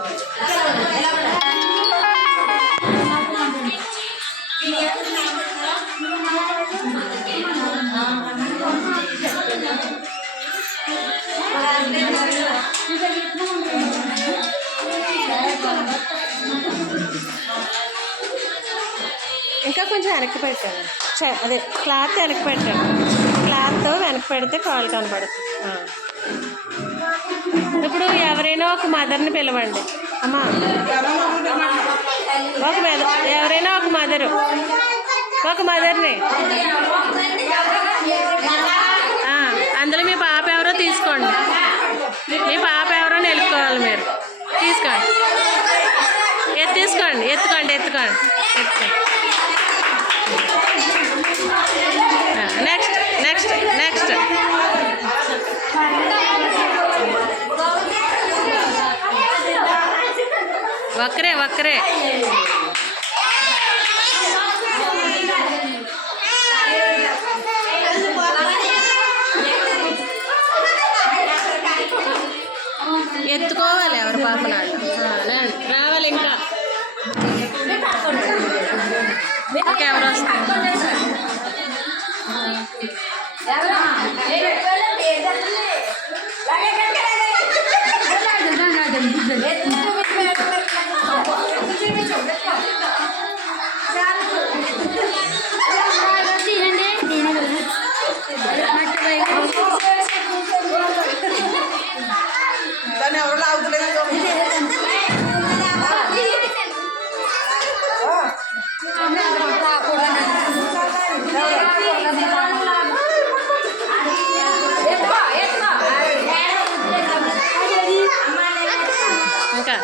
ఇంకా కొంచెం వెనక్కి పెట్టాను. అదే క్లాత్ వెనక్కి పెట్టాను. క్లాత్తో వెనక్కి పెడితే కాలు కనబడుతుంది. ఇప్పుడు ఎవరైనా ఒక మదర్ని పిలవండి. అమ్మా ఎవరైనా ఒక మదర్ని అందులో మీ పాప ఎవరో తీసుకోండి. మీ పాప ఎవరో నిలుపుకోవాలి మీరు. తీసుకోండి, ఎత్తుకోండి. నెక్స్ట్ వక్రే ఎత్తుకోవాలి. ఎవరి పాప నాడు రావాలి. ఇంకా ఎవరు వస్తారు? ఎవరు లాగుతలేదు. ఇంకా